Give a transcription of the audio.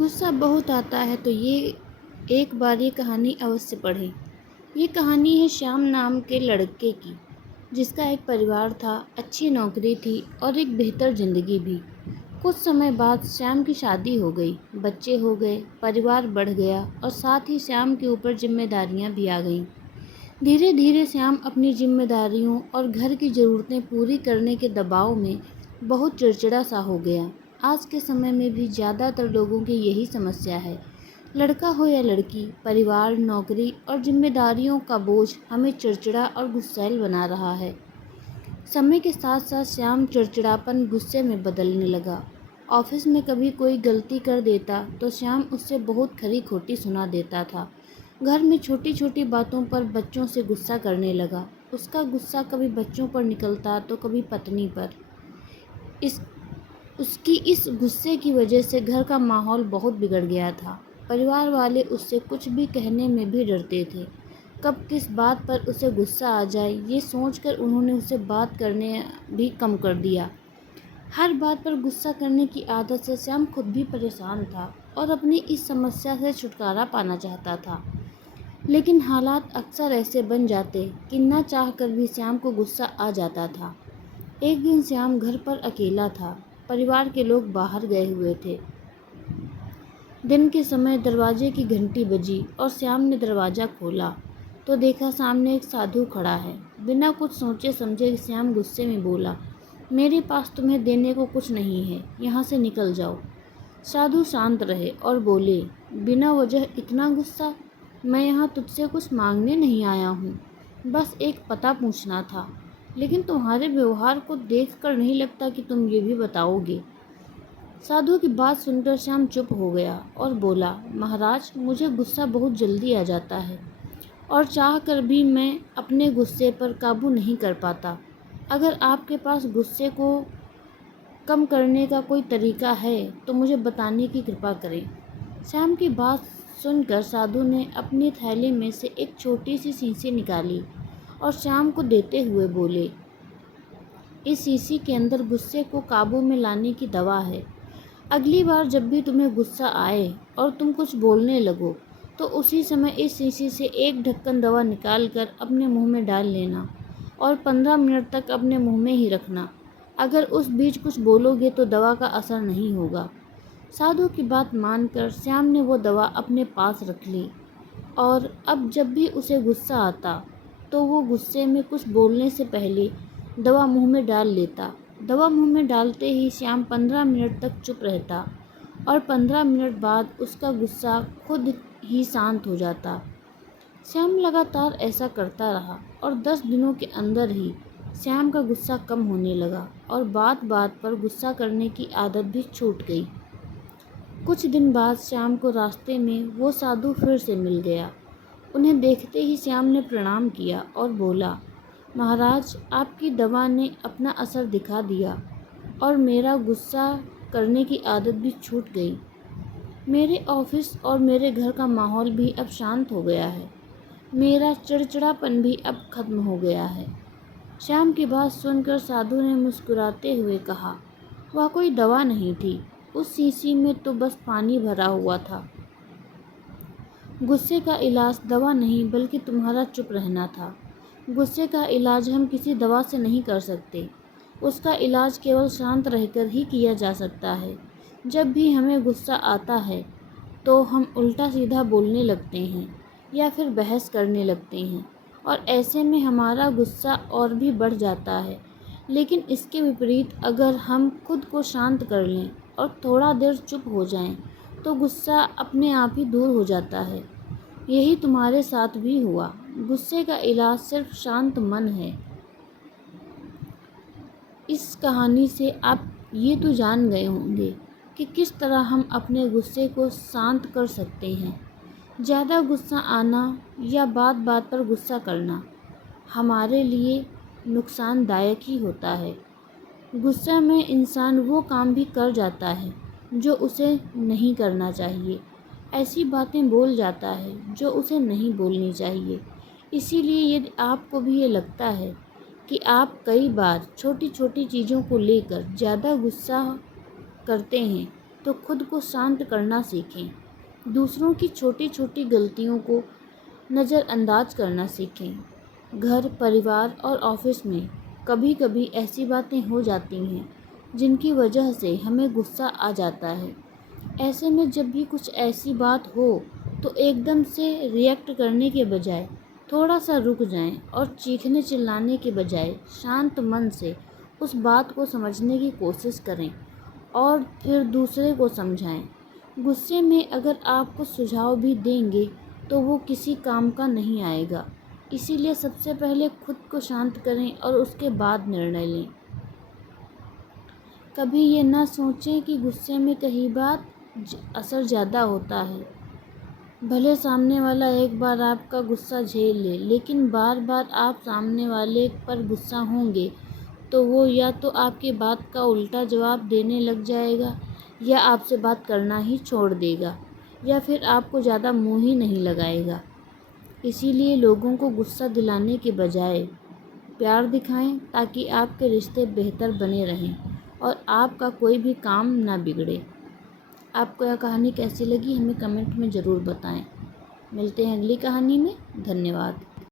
गुस्सा बहुत आता है तो एक बार ये कहानी अवश्य पढ़ें। ये कहानी है श्याम नाम के लड़के की, जिसका एक परिवार था, अच्छी नौकरी थी और एक बेहतर ज़िंदगी भी। कुछ समय बाद श्याम की शादी हो गई, बच्चे हो गए, परिवार बढ़ गया और साथ ही श्याम के ऊपर जिम्मेदारियां भी आ गईं। धीरे धीरे श्याम अपनी जिम्मेदारियों और घर की ज़रूरतें पूरी करने के दबाव में बहुत चिड़चिड़ा सा हो गया। आज के समय में भी ज़्यादातर लोगों की यही समस्या है। लड़का हो या लड़की, परिवार, नौकरी और जिम्मेदारियों का बोझ हमें चिड़चिड़ा और गुस्सैल बना रहा है। समय के साथ साथ श्याम चिड़चिड़ापन गुस्से में बदलने लगा। ऑफिस में कभी कोई गलती कर देता तो श्याम उससे बहुत खरी खोटी सुना देता था। घर में छोटी छोटी बातों पर बच्चों से गुस्सा करने लगा। उसका गुस्सा कभी बच्चों पर निकलता तो कभी पत्नी पर। इस उसकी इस गुस्से की वजह से घर का माहौल बहुत बिगड़ गया था। परिवार वाले उससे कुछ भी कहने में भी डरते थे। कब किस बात पर उसे गुस्सा आ जाए, ये सोचकर उन्होंने उसे बात करने भी कम कर दिया। हर बात पर गुस्सा करने की आदत से श्याम खुद भी परेशान था और अपनी इस समस्या से छुटकारा पाना चाहता था। लेकिन हालात अक्सर ऐसे बन जाते कि न चाह कर भी श्याम को गुस्सा आ जाता था। एक दिन श्याम घर पर अकेला था। परिवार के लोग बाहर गए हुए थे। दिन के समय दरवाजे की घंटी बजी और श्याम ने दरवाज़ा खोला तो देखा सामने एक साधु खड़ा है। बिना कुछ सोचे समझे श्याम गुस्से में बोला, मेरे पास तुम्हें देने को कुछ नहीं है, यहाँ से निकल जाओ। साधु शांत रहे और बोले, बिना वजह इतना गुस्सा? मैं यहाँ तुझसे कुछ मांगने नहीं आया हूँ, बस एक पता पूछना था। लेकिन तुम्हारे व्यवहार को देखकर नहीं लगता कि तुम ये भी बताओगे। साधु की बात सुनकर श्याम चुप हो गया और बोला, महाराज, मुझे गुस्सा बहुत जल्दी आ जाता है और चाह कर भी मैं अपने गुस्से पर काबू नहीं कर पाता। अगर आपके पास गुस्से को कम करने का कोई तरीका है तो मुझे बताने की कृपा करें। श्याम की बात सुनकर साधु ने अपनी थैली में से एक छोटी सी शीशी निकाली और श्याम को देते हुए बोले, इस शीशी के अंदर गुस्से को काबू में लाने की दवा है। अगली बार जब भी तुम्हें गुस्सा आए और तुम कुछ बोलने लगो तो उसी समय इस शीशी से एक ढक्कन दवा निकाल कर अपने मुंह में डाल लेना और 15 मिनट तक अपने मुंह में ही रखना। अगर उस बीच कुछ बोलोगे तो दवा का असर नहीं होगा। साधु की बात मानकर श्याम ने वो दवा अपने पास रख ली और अब जब भी उसे गुस्सा आता तो वो गुस्से में कुछ बोलने से पहले दवा मुंह में डाल लेता। दवा मुंह में डालते ही श्याम 15 मिनट तक चुप रहता और 15 मिनट बाद उसका गुस्सा खुद ही शांत हो जाता। श्याम लगातार ऐसा करता रहा और 10 दिनों के अंदर ही श्याम का गुस्सा कम होने लगा और बात बात पर गुस्सा करने की आदत भी छूट गई। कुछ दिन बाद श्याम को रास्ते में वो साधु फिर से मिल गया। उन्हें देखते ही श्याम ने प्रणाम किया और बोला, महाराज, आपकी दवा ने अपना असर दिखा दिया और मेरा गुस्सा करने की आदत भी छूट गई। मेरे ऑफिस और मेरे घर का माहौल भी अब शांत हो गया है। मेरा चिड़चिड़ापन भी अब खत्म हो गया है। श्याम की बात सुनकर साधु ने मुस्कुराते हुए कहा, वह कोई दवा नहीं थी, उस शीशी में तो बस पानी भरा हुआ था। गुस्से का इलाज दवा नहीं बल्कि तुम्हारा चुप रहना था। गुस्से का इलाज हम किसी दवा से नहीं कर सकते। उसका इलाज केवल शांत रहकर ही किया जा सकता है। जब भी हमें गुस्सा आता है तो हम उल्टा सीधा बोलने लगते हैं या फिर बहस करने लगते हैं और ऐसे में हमारा गुस्सा और भी बढ़ जाता है। लेकिन इसके विपरीत अगर हम खुद को शांत कर लें और थोड़ा देर चुप हो जाएं, तो गुस्सा अपने आप ही दूर हो जाता है। यही तुम्हारे साथ भी हुआ। गुस्से का इलाज सिर्फ शांत मन है। इस कहानी से आप ये तो जान गए होंगे कि किस तरह हम अपने गुस्से को शांत कर सकते हैं। ज़्यादा गुस्सा आना या बात बात पर गुस्सा करना हमारे लिए नुकसानदायक ही होता है। गुस्से में इंसान वो काम भी कर जाता है जो उसे नहीं करना चाहिए। ऐसी बातें बोल जाता है जो उसे नहीं बोलनी चाहिए। इसीलिए यदि आपको भी ये लगता है कि आप कई बार छोटी छोटी चीज़ों को लेकर ज़्यादा गुस्सा करते हैं तो खुद को शांत करना सीखें। दूसरों की छोटी छोटी गलतियों को नज़रअंदाज करना सीखें। घर, परिवार और ऑफिस में कभी कभी ऐसी बातें हो जाती हैं जिनकी वजह से हमें गुस्सा आ जाता है। ऐसे में जब भी कुछ ऐसी बात हो तो एकदम से रिएक्ट करने के बजाय थोड़ा सा रुक जाएं और चीखने चिल्लाने के बजाय शांत मन से उस बात को समझने की कोशिश करें और फिर दूसरे को समझाएं। गुस्से में अगर आप कुछ सुझाव भी देंगे तो वो किसी काम का नहीं आएगा। इसीलिए सबसे पहले खुद को शांत करें और उसके बाद निर्णय लें। कभी ये ना सोचें कि गुस्से में कई बार असर ज़्यादा होता है। भले सामने वाला एक बार आपका गुस्सा झेल ले, लेकिन बार बार आप सामने वाले पर गुस्सा होंगे तो वो या तो आपकी बात का उल्टा जवाब देने लग जाएगा, या आपसे बात करना ही छोड़ देगा, या फिर आपको ज़्यादा मुँह ही नहीं लगाएगा। इसीलिए लोगों को गुस्सा दिलाने के बजाय प्यार दिखाएं ताकि आपके रिश्ते बेहतर बने रहें और आपका कोई भी काम ना बिगड़े। आपको यह कहानी कैसी लगी हमें कमेंट में ज़रूर बताएं। मिलते हैं अगली कहानी में। धन्यवाद।